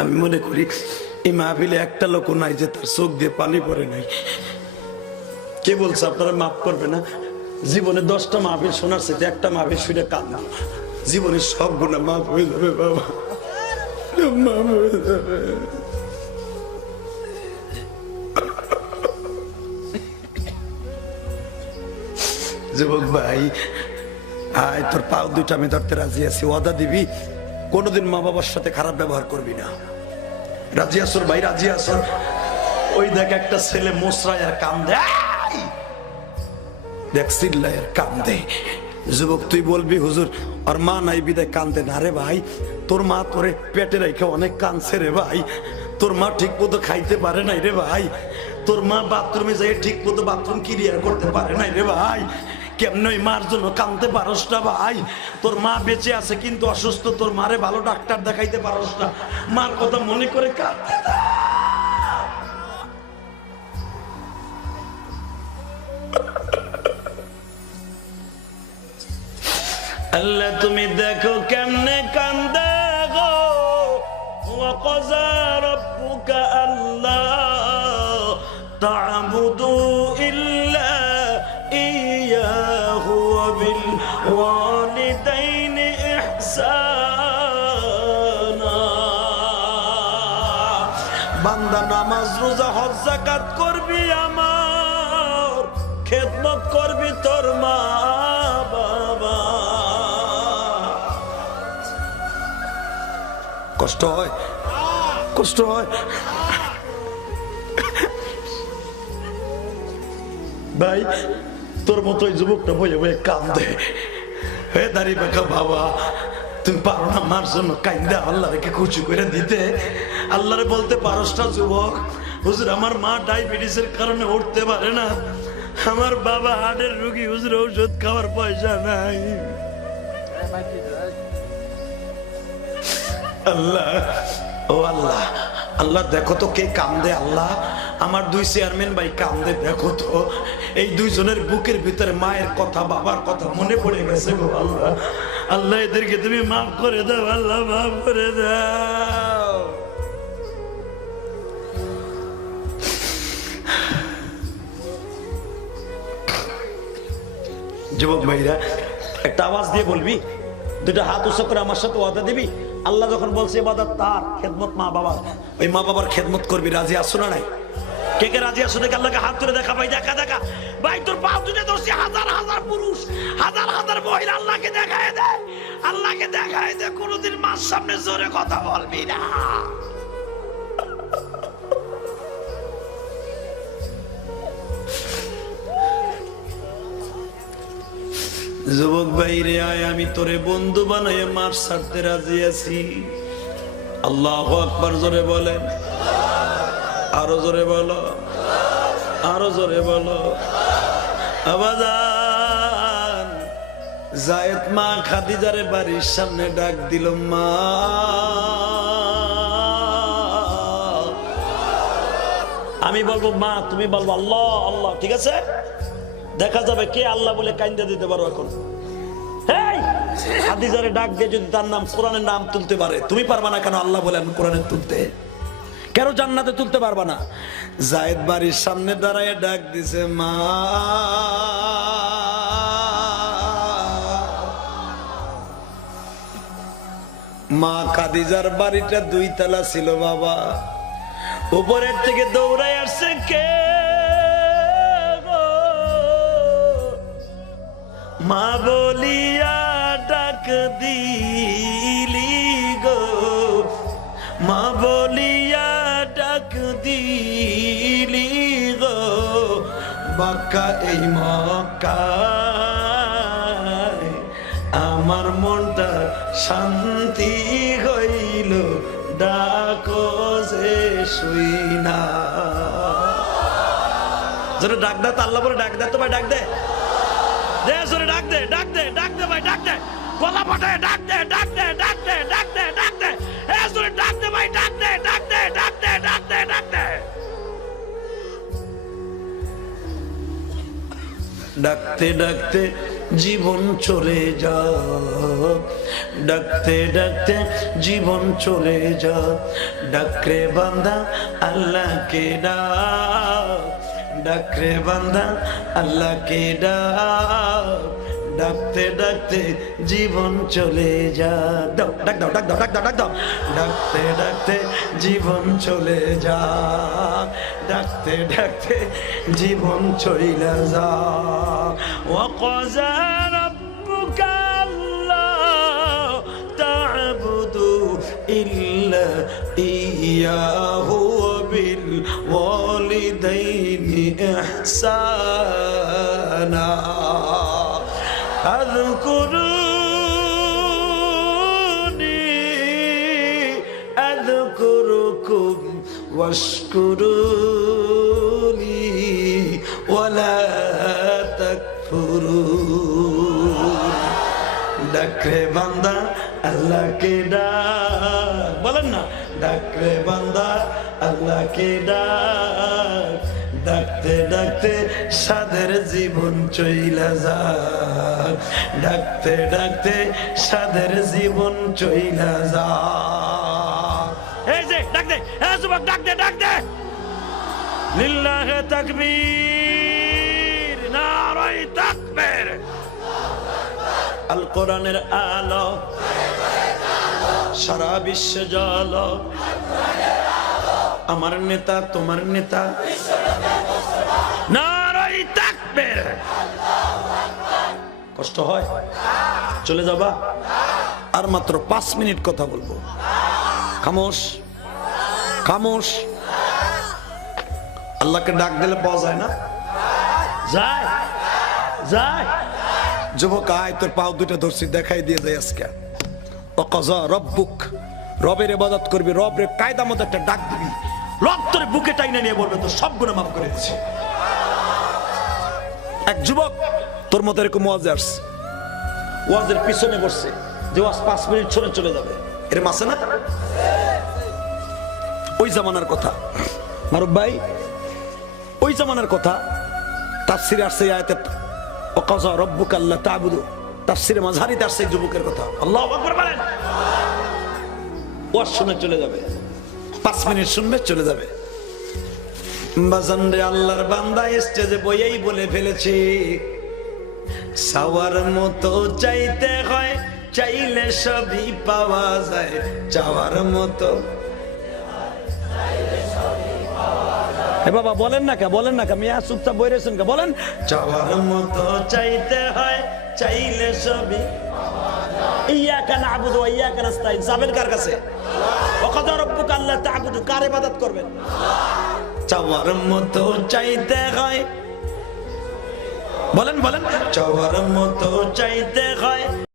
আমি মনে করি এই মাহফিলে একটা লোক নাই যে তার চোখ দিয়ে পানি পড়ে নাই। কে বলছে আপনারা মাফ করবে না? জীবনে 10টা মাহফিল শোনার সাথে একটা মাহফিল শুনে কান্না, জীবনের সব গুণা মাফ হয়ে যাবে বাবা, মাফ হয়ে যাবে। যুবক ভাই, আয় তোর পাও দুইটা আমি ধরতে রাজি আছি, ওয়াদা দিবি কোনোদিন মা বাবার সাথে খারাপ ব্যবহার করবি না? রাজি আসর ভাই, রাজি আসর? ওই দেখ একটা ছেলে মোসরায় আর কান্দে, দেখ চিল্লায় আর কান্দে। যুবক তুই বলবি হুজুর আর মা নাই বিদায় কান্দে না। রে ভাই, তোর মা তোরে পেটে রেখে অনেক কাঁদছে রে ভাই। তোর মা ঠিক মতো খাইতে পারে নাই রে ভাই। তোর মা বাথরুমে যাই ঠিক মতো বাথরুম ক্লিয়ার করতে পারে নাই রে ভাই। কেমন ওই মার জন্য কাঁদতে পারস না ভাই? তোর মা বেঁচে আছে কিন্তু অসুস্থ, তোর মারে ভালো ডাক্তার দেখাইতে পারস না, মার কথা মনে করে কাঁদতে না। আল্লাহ তুমি দেখো কেমনে কান্দে গো, ওয়া ক্বাযা রাব্বুকা আল্লা তা'বুদু ইল্লা ইয়্যাহু ওয়া বিল ওয়ালিদাইনি ইহসানা। বান্দা নামাজ রোজা হজ যাকাত করবি, আমার খেদমত করবি তোর মা বাবা। কষ্ট হয়, কষ্ট হয় ভাই। তোর মতো ওই যুবকটা বয়ে বয়ে কান্দে, হে দাড়ি পাকা বাবা তুমি পারো না মার জন্য কান্দে আল্লাহকে খুশি করে দিতে? আল্লাহরে বলতে পারস না যুবক, হুজুর আমার মা ডায়াবেটিসের কারণে উঠতে পারে না, আমার বাবা হার্টের রোগী, হুজুর ঔষধ খাওয়ার পয়সা নাই। আল্লাহ, ও আল্লাহ, আল্লাহ দেখো তো কে কান্দে। আল্লাহ আমার 2 চেয়ারম্যান ভাই কান্দে, দেখো তো এই দুইজনের বুকের ভিতরে মায়ের কথা বাবার কথা মনে পড়ে গেছে গো আল্লাহ। আল্লাহ এদেরকে তুমি মাফ করে দাও, আল্লাহ মাফ করে দাও। যুবক ভাইরা একটা আওয়াজ দিয়ে বলবি, দুটো হাত উঁচু করে আমার সাথে ওয়াদা দিবি, আল্লাহ যখন বলছে ইবাদত তার, খেদমত মা বাবার, ওই মা বাবার খেদমত করবি। রাজি আসো না নাই? কে কে রাজি আসো? দেখে আল্লাহকে হাত তুলে দেখা ভাই, দেখা দেখা ভাই। তোর পা দুটো ধরছি, হাজার হাজার পুরুষ, হাজার হাজার মহিলা আল্লাহকে দেখায় দেয়, আল্লাহকে দেখায় দেয়। কোনোদিন মার সামনে জোরে কথা বলবি না। যুবক ভাই রে আয়, আমি তোরে বন্ধু বানায় মার ছাড়তে রাজি আছি। আল্লাহু আকবার জোরে বলেন, আরো জোরে বলো, আরো জোরে বলো। আবাজান যায়েদ মা খাদিজারে বাড়ির সামনে ডাক দিল, মা। আমি বলবো মা, তুমি বলবো আল্লাহ আল্লাহ, ঠিক আছে? দেখা যাবে কে আল্লাহ বলে কাইন্দা দিতে পারো। এখন খাদিজারে ডাক দিয়ে যদি তার নাম কোরআনের নাম তুলতে পারে, তুমি পারবা না কেন আল্লাহ বলে আমি কোরআনে তুলতে? কেন জান্নাতে তুলতে পারবা না? যায়েদ বাড়ির সামনে দাঁড়ায় ডাক দিছে, মা। মা খাদিজার বাড়িটা 2 তলা ছিল বাবা, উপরের থেকে দৌড়ায় আসছে কে? মা বলিয়া ডাক দিলি গো, মা বলিয়া ডাক দিলি গো, বাক্কা এই মক্কায় আমার মনটা শান্তি হইল, ডাকো যে শুই না। জোরে ডাক দে তো, আল্লাহ বলে ডাক দে তো ভাই, ডাক দে, জোরে ডাক দে, ডাক দে, ডাক দে ভাই, ডাক দে, গলা ফাটায় ডাক দে, ডাক দে, ডাক দে, ডাক দে, ডাক দে, জোরে ডাক দে ভাই, ডাক দে, ডাক দে, ডাক দে, ডাক দে, ডাক দে। ডাকতে ডাকতে জীবন চলে যাও, ডাকতে ডাকতে জীবন চলে যা, ডাকরে বান্দা আল্লাহকে ডাক, ডাকরে বান্দা আল্লাহকে ডাক, ডাকতে ডাকতে জীবন চলে যা। দাও ডাক দাও ডাক দাও ডাক দাও ডাক দাও, ডাকতে ডাকতে জীবন চলে যা, ডাকতে ডাকতে জীবন চলে যা। ওয়াকাযা রাব্বুকা আল্লা তা'বুদু ইল্লা ইয়্যাহু ওয়া বিল ওয়ালিদাইনি ইহসানা। اذكروني اذكركم واشكروا لي ولا تكفرون। ডাকরে বান্দা আল্লাহকে ডাক, বলেন না ডাকরে বান্দা আল্লাহকে ডাক, ডাকতে ডাকতে সাদের জীবন চইলা যায়, ডাকতে ডাকতে সাদের জীবন চইলা যায়। এই যে ডাক দে, এই যুবক ডাক দে, ডাক দে। লিল্লাহি তাকবীর, নারায়ে তাকবীর। আল কোরআনের আলো সারা বিশ্বে জ্বলো, আমার নেতা তোমার নেতা, নারায়ে তাকবীর। কষ্ট হয়? চলে যাবা? আর মাত্র 5 মিনিট কথা বলবো। খামোশ খামোশ। আল্লাহকে ডাক দিলে পাওয়া যায় না? যায় যায়। যুবক আয়, তোর পাও দুটো ধরছি, দেখাই দিয়ে যায় আজকে। ওয়াকাযা রাব্বুক, রবের ইবাদত করবি, রবের কায়দা মতো একটা ডাক দিবি, রব তোর বুকে টাইনা নিয়ে বলবে তোর সব গুনাহ মাফ করে দিচ্ছে। এক যুবক তোর মতো এরকম ওয়াজে আসছে, ওয়াজের পিছনে বসছে, যে ওয়াজ 5 মিনিট শুনে চলে যাবে, এরকম আছে না? ওই জামানার কথা মারুফ ভাই, ওই জামানার কথা। তাফসিরে আসছে আয়াতে ওয়াকাযা রাব্বুকা আল্লা তা'বুদু, তাফসিরে মাযহারিতে আসছে যুবকের কথা। আল্লাহু আকবার বলেন। ওয়াজ শুনে চলে যাবে, 5 মিনিট শুনবে চলে যাবে। বাজান রে, আল্লাহর বান্দা স্টেজে বইয়েই বলে ফেলেছে, সাওয়ার মতো চাইতে হয়, চাইলে সবই পাওয়া যায়, চাওয়ার মতো। এ বাবা বলেন না কে, বলেন না কে, মিয়া চুপচাপ বই রয়েছেন কে, বলেন। চাওয়ার মতো চাইতে হয়, চাইলে সবই। ইয়াকা না'বুদু ওয়া ইয়াকা নাস্তাইন, যাবেন কার কাছে? ওয়াকাযা রাব্বুকা আল্লা তা'বুদু, কার ইবাদত করবেন? চাওয়ার মতো চাইতে হয়, বলেন বলেন, চাওয়ার মতো চাইতে হয়।